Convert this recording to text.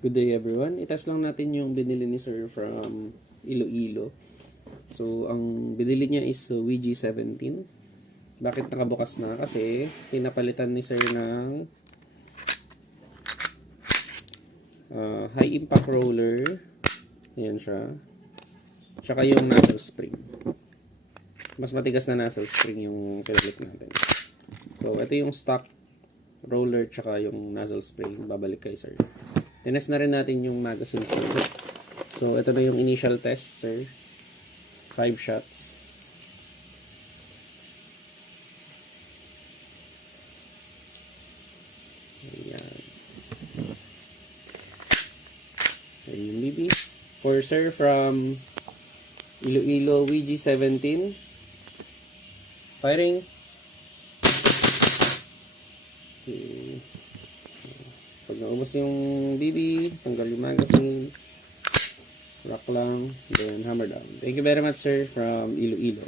Good day everyone. Itest lang natin yung binili ni Sir from Iloilo. So, ang binili niya is WG-17. Bakit nakabukas na? Kasi pinapalitan ni Sir ng high impact roller. Ayan siya. Tsaka yung nozzle spring. Mas matigas na nozzle spring yung pinalit natin. So, ito yung stock roller tsaka yung nozzle spring. Babalik kay Sir. Tinest na rin natin yung magazine flow. So, ito na yung initial test, sir. 5 shots. Ayan. Ayan yung BB. For sir from Iloilo WG-17. Firing. Okay. Pag naubos yung BB, tanggal yung magazine, rock lang, then hammer down. Thank you very much, sir, from Iloilo.